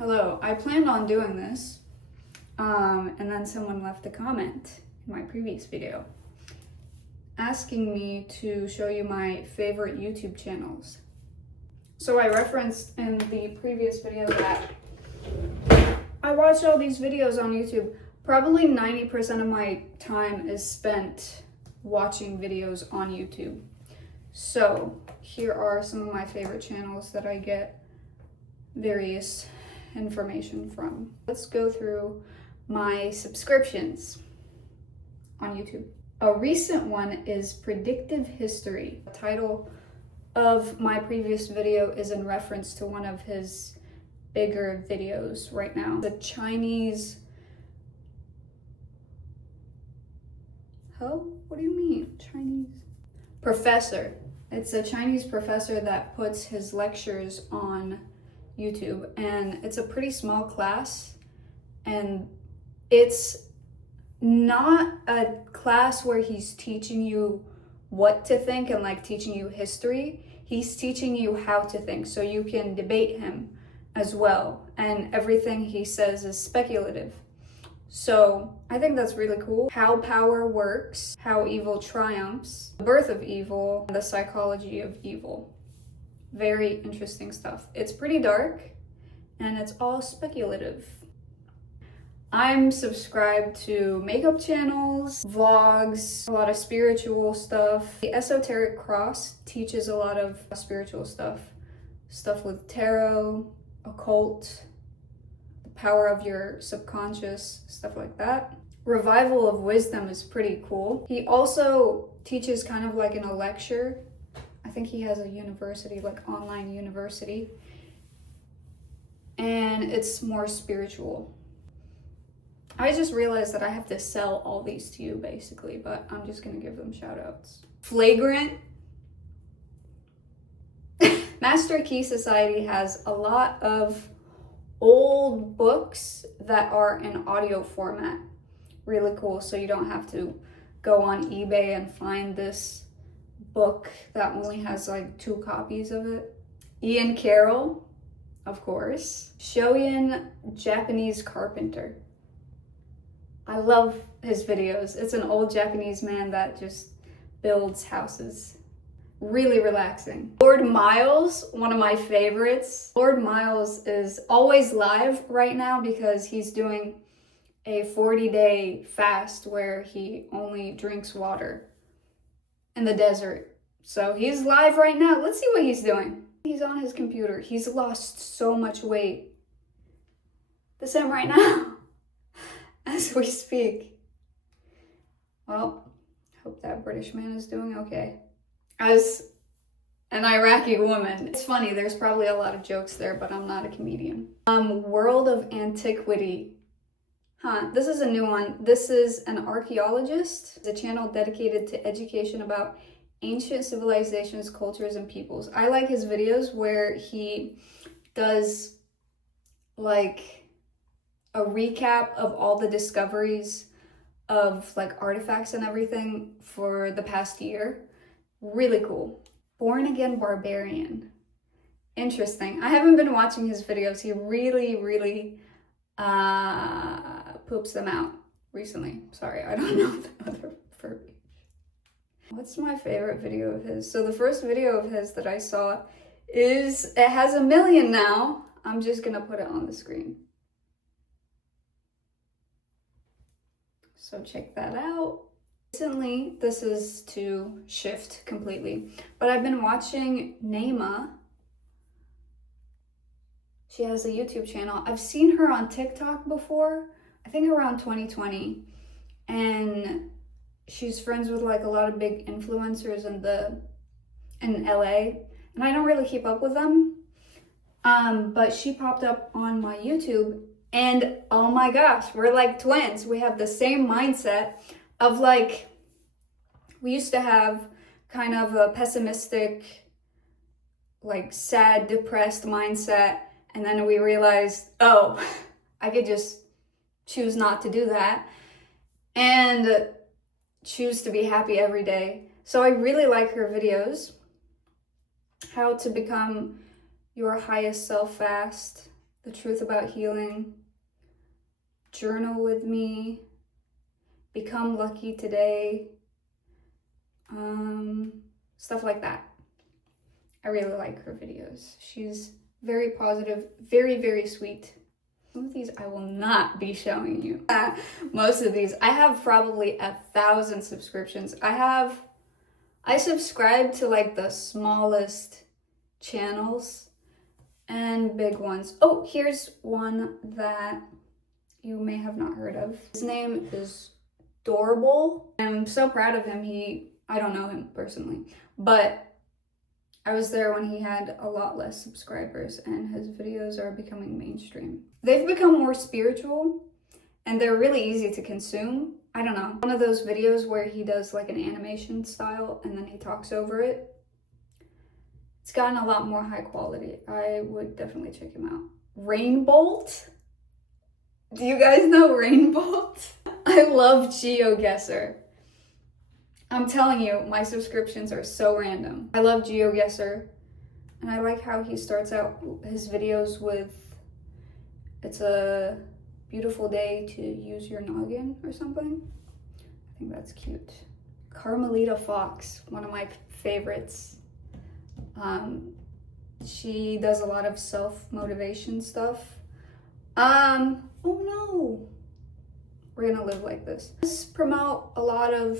Hello, I planned on doing this, and then someone left a comment in my previous video asking me to show you my favorite YouTube channels. So I referenced in the previous video that I watch all these videos on YouTube. Probably 90% of my time is spent watching videos on YouTube. So here are some of my favorite channels that I get various information from. Let's go through my subscriptions on YouTube. A recent one is Predictive History. The title of my previous video is in reference to one of his bigger videos right now. The Chinese... Oh, what do you mean? Chinese? Professor. It's a Chinese professor that puts his lectures on YouTube, and it's a pretty small class, and it's not a class where he's teaching you what to think and like teaching you history. He's teaching you how to think, so you can debate him as well, and everything he says is speculative. So I think that's really cool. How power works, how evil triumphs, the birth of evil, the psychology of evil. Very interesting stuff. It's pretty dark and it's all speculative. I'm subscribed to makeup channels, vlogs, a lot of spiritual stuff. The Esoteric Cross teaches a lot of spiritual stuff with tarot, occult, the power of your subconscious, stuff like that. Revival of Wisdom is pretty cool. He also teaches kind of like in a lecture. I think he has a university, like online university, and it's more spiritual. I just realized that I have to sell all these to you basically, but I'm just gonna give them shout outs. Flagrant. Master Key Society has a lot of old books that are in audio format. Really cool, so you don't have to go on eBay and find this book that only has like 2 copies of it. Ian Carroll, of course. Shoyin Japanese Carpenter. I love his videos. It's an old Japanese man that just builds houses. Really relaxing. Lord Miles, one of my favorites. Lord Miles is always live right now because he's doing a 40-day fast where he only drinks water in the desert. So he's live right now. Let's see what he's doing. He's on his computer. He's lost so much weight. The same right now as we speak. Well, hope that British man is doing okay. As an Iraqi woman, it's funny, there's probably a lot of jokes there, but I'm not a comedian. World of Antiquity. This is a new one. This is an archaeologist. It's a channel dedicated to education about ancient civilizations, cultures, and peoples. I like his videos where he does like a recap of all the discoveries of like artifacts and everything for the past year. Really cool. Born Again Barbarian. Interesting. I haven't been watching his videos. He really poops them out recently. Sorry, I don't know the other verbiage. What's my favorite video of his? So the first video of his that I saw it has 1 million now. I'm just gonna put it on the screen. So check that out. Recently, this is to shift completely, but I've been watching Naima. She has a YouTube channel. I've seen her on TikTok before, I think around 2020, and she's friends with like a lot of big influencers in LA, and I don't really keep up with them, but she popped up on my YouTube, and oh my gosh, we're like twins. We have the same mindset of like, we used to have kind of a pessimistic, like sad, depressed mindset, and then we realized, oh, I could just choose not to do that and choose to be happy every day. So I really like her videos. How to become your highest self fast. The Truth About Healing, Journal With Me, Become Lucky Today, stuff like that. I really like her videos. She's very positive, very, very sweet. Some of these I will not be showing you. Most of these. I have probably 1,000 subscriptions. I subscribe to like the smallest channels and big ones. Oh, here's one that you may have not heard of. His name is Dorable. I'm so proud of him. I don't know him personally, but I was there when he had a lot less subscribers, and his videos are becoming mainstream. They've become more spiritual and they're really easy to consume. I don't know. One of those videos where he does like an animation style and then he talks over it. It's gotten a lot more high quality. I would definitely check him out. Rainbolt? Do you guys know Rainbolt? I love GeoGuessr. I'm telling you, my subscriptions are so random. I love GeoGuessr, and I like how he starts out his videos with, it's a beautiful day to use your noggin or something. I think that's cute. Carmelita Fox, one of my favorites. She does a lot of self-motivation stuff. Oh no, we're gonna live like this. Let's promote a lot of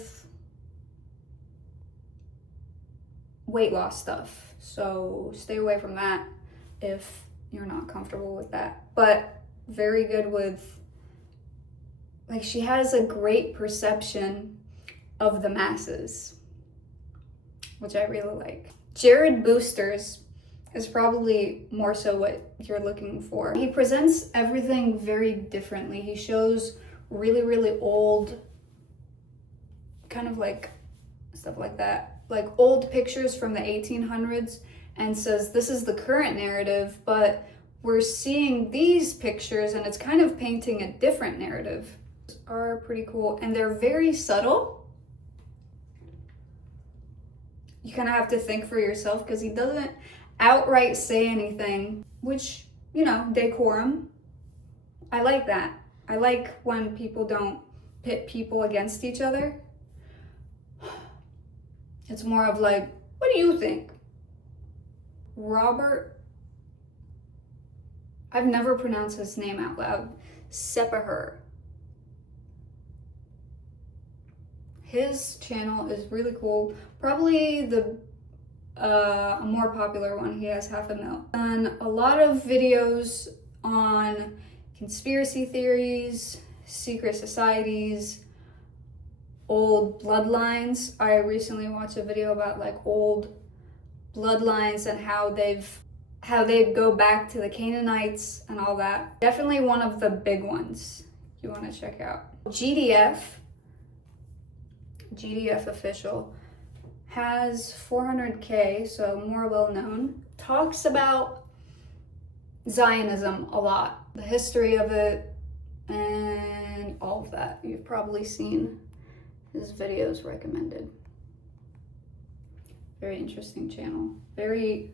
weight loss stuff, so stay away from that if you're not comfortable with that. But very good with, like, she has a great perception of the masses, which I really like. Jared Boosters is probably more so what you're looking for. He presents everything very differently. He shows really, really old, kind of like stuff like that, like old pictures from the 1800s, and says this is the current narrative, but we're seeing these pictures and it's kind of painting a different narrative. Are pretty cool, and they're very subtle. You kind of have to think for yourself because he doesn't outright say anything, which, you know, decorum. I like that. I like when people don't pit people against each other. It's more of like, what do you think? Robert, I've never pronounced his name out loud. Sepahur. His channel is really cool. Probably the a more popular one. He has 500,000. And a lot of videos on conspiracy theories, secret societies, old bloodlines. I recently watched a video about like old bloodlines and how they go back to the Canaanites and all that. Definitely one of the big ones you want to check out. GDF official has 400K, so more well known. Talks about Zionism a lot, the history of it, and all of that. You've probably seen his videos recommended. Very interesting channel. Very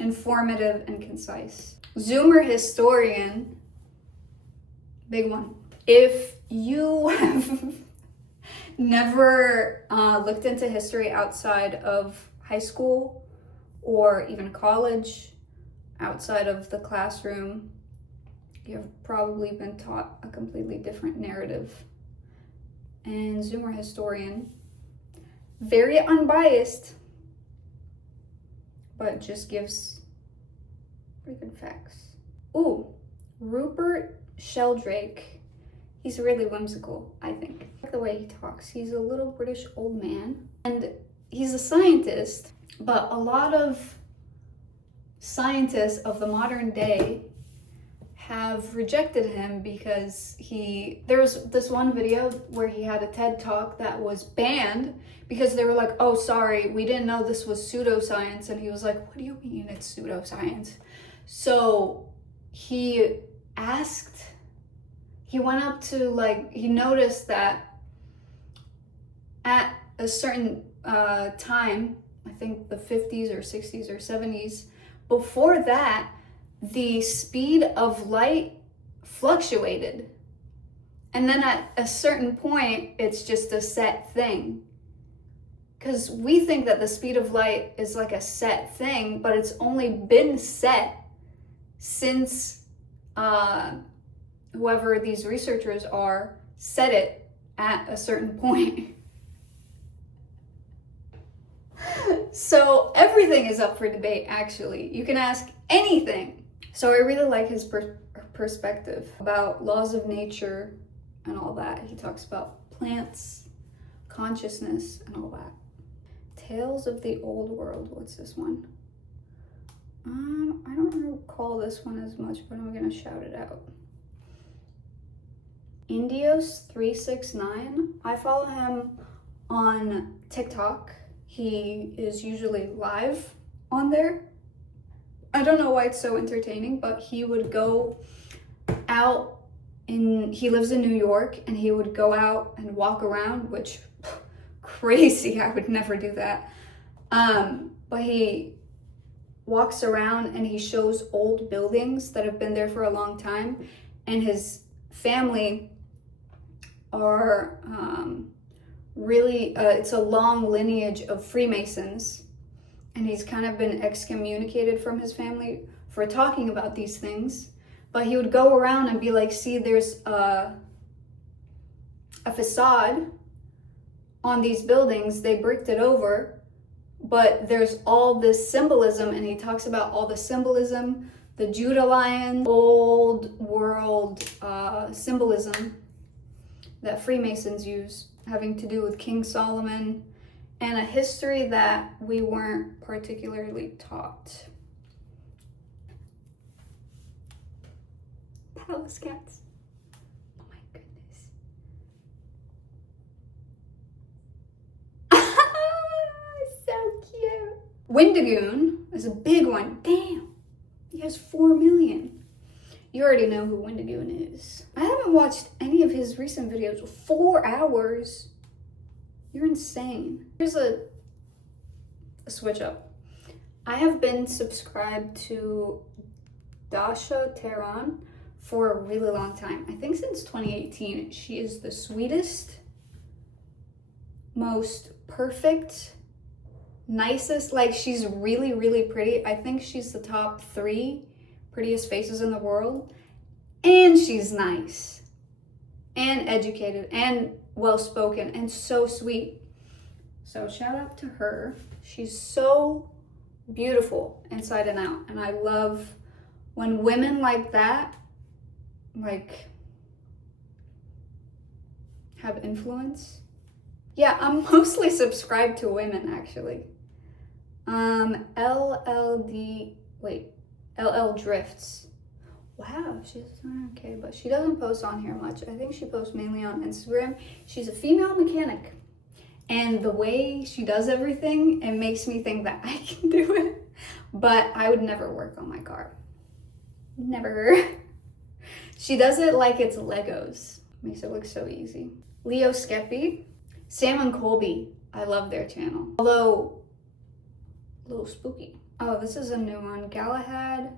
informative and concise. Zoomer Historian, big one. If you have never looked into history outside of high school or even college, outside of the classroom, you've probably been taught a completely different narrative. And Zoomer Historian, very unbiased, but just gives pretty good facts. Ooh, Rupert Sheldrake. He's really whimsical, I think. I like the way he talks. He's a little British old man, and he's a scientist, but a lot of scientists of the modern day have rejected him because there was this one video where he had a TED talk that was banned because they were like, oh, sorry, we didn't know this was pseudoscience. And he was like, what do you mean it's pseudoscience? So he went up to, like, he noticed that at a certain time, I think the 50s or 60s or 70s, before that, the speed of light fluctuated. And then at a certain point, it's just a set thing. Because we think that the speed of light is like a set thing, but it's only been set since whoever these researchers are set it at a certain point. So everything is up for debate, actually. You can ask anything. So I really like his perspective about laws of nature and all that. He talks about plants, consciousness, and all that. Tales of the Old World. What's this one? I don't recall this one as much, but I'm gonna shout it out. Indios369. I follow him on TikTok. He is usually live on there. I don't know why it's so entertaining, but he would go out he lives in New York, and he would go out and walk around, which crazy, I would never do that. But he walks around and he shows old buildings that have been there for a long time, and his family are really, it's a long lineage of Freemasons, and he's kind of been excommunicated from his family for talking about these things. But he would go around and be like, see, there's a facade on these buildings, they bricked it over, but there's all this symbolism, and he talks about all the symbolism, the Judah lion, old world symbolism that Freemasons use, having to do with King Solomon, and a history that we weren't particularly taught. Palace cats. Oh my goodness. So cute. Wendigoon is a big one. Damn. He has 4 million. You already know who Wendigoon is. I haven't watched any of his recent videos. 4 hours. You're insane. Here's a switch up. I have been subscribed to Dasha Tehran for a really long time. I think since 2018. She is the sweetest, most perfect, nicest, like she's really, really pretty. I think she's the top 3 prettiest faces in the world. And she's nice and educated and well-spoken and so sweet. So shout out to her. She's so beautiful inside and out. And I love when women like that, like, have influence. Yeah, I'm mostly subscribed to women, actually. LL Drifts. Wow, she's okay, but she doesn't post on here much. I think she posts mainly on Instagram. She's a female mechanic, and the way she does everything, it makes me think that I can do it, but I would never work on my car. Never. She does it like it's Legos. Makes it look so easy. Leo Skeppy. Sam and Colby. I love their channel. Although, a little spooky. Oh, this is a new one. Galahad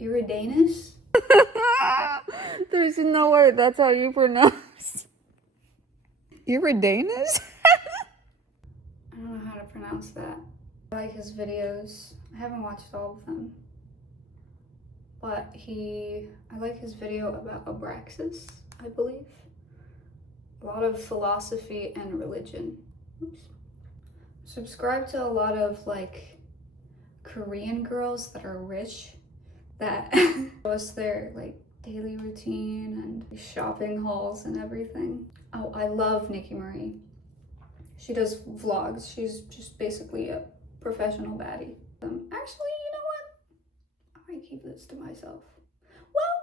Iridanus? There's no way that's how you pronounce. Iridanus? I don't know how to pronounce that. I like his videos. I haven't watched all of them. But I like his video about Abraxas, I believe. A lot of philosophy and religion. Oops. Subscribe to a lot of like Korean girls that are rich that show us their like daily routine and shopping hauls and everything. Oh, I love Nikki Marie. She does vlogs. She's just basically a professional baddie. Actually, you know what? I might keep this to myself. Well,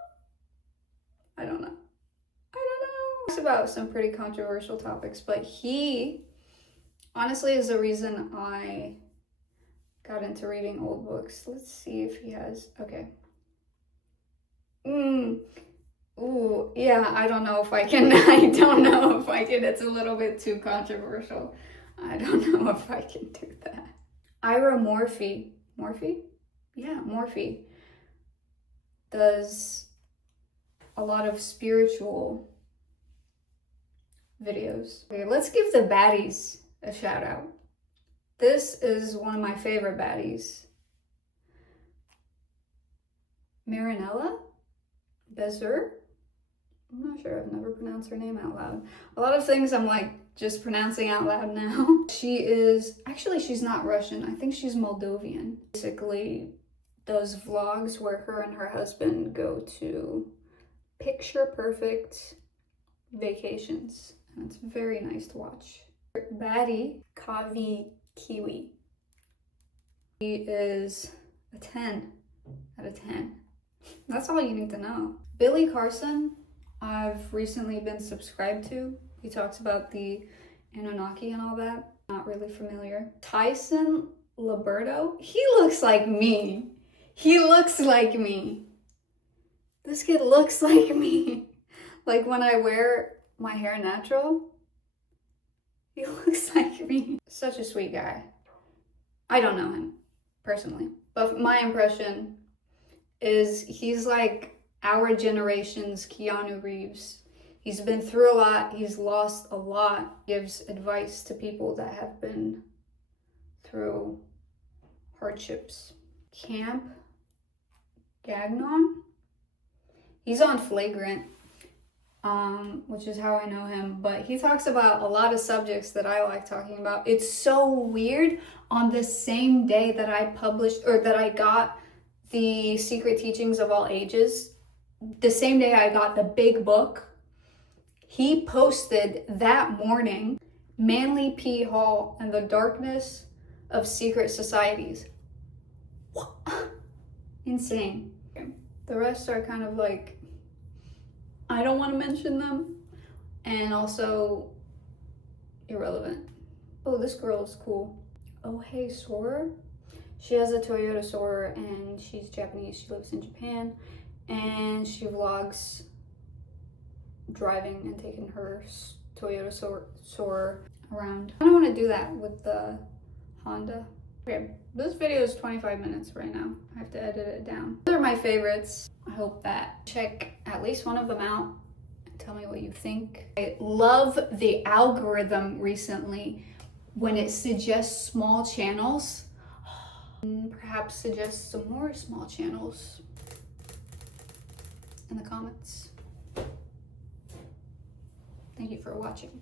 I don't know. It's about some pretty controversial topics, but he honestly is the reason I got into reading old books. Let's see if he has, okay. Ooh, yeah, I don't know if I can, it's a little bit too controversial. I don't know if I can do that. Ira Morphy. yeah, Morphe does a lot of spiritual videos. Okay, let's give the baddies a shout out. This is one of my favorite baddies. Marinella Bezer. I'm not sure, I've never pronounced her name out loud. A lot of things I'm like just pronouncing out loud now. She is, actually she's not Russian, I think she's Moldovan. Basically does vlogs where her and her husband go to picture perfect vacations. And it's very nice to watch. Baddie Kavi Kiwi. He is a 10 out of 10. That's all you need to know. Billy Carson, I've recently been subscribed to. He talks about the Anunnaki and all that. Not really familiar. Tyson Liberto, he looks like me. He looks like me. This kid looks like me. Like when I wear my hair natural, he looks like me. Such a sweet guy. I don't know him personally, but my impression is he's like our generation's Keanu Reeves. He's been through a lot, he's lost a lot, gives advice to people that have been through hardships. Camp Gagnon, he's on Flagrant, which is how I know him, but he talks about a lot of subjects that I like talking about. It's so weird, on the same day that I published, or that I got the Secret Teachings of All Ages, the same day I got the big book, he posted that morning, Manly P. Hall and the Darkness of Secret Societies. What? Insane. The rest are kind of like, I don't want to mention them, and also irrelevant. Oh, this girl is cool. Oh, hey, Sora. She has a Toyota Sora and she's Japanese. She lives in Japan and she vlogs driving and taking her Toyota Sora around. I don't want to do that with the Honda. Okay, this video is 25 minutes right now. I have to edit it down. Those are my favorites. I hope that check at least one of them out and tell me what you think. I love the algorithm recently when it suggests small channels. Perhaps suggest some more small channels in the comments. Thank you for watching.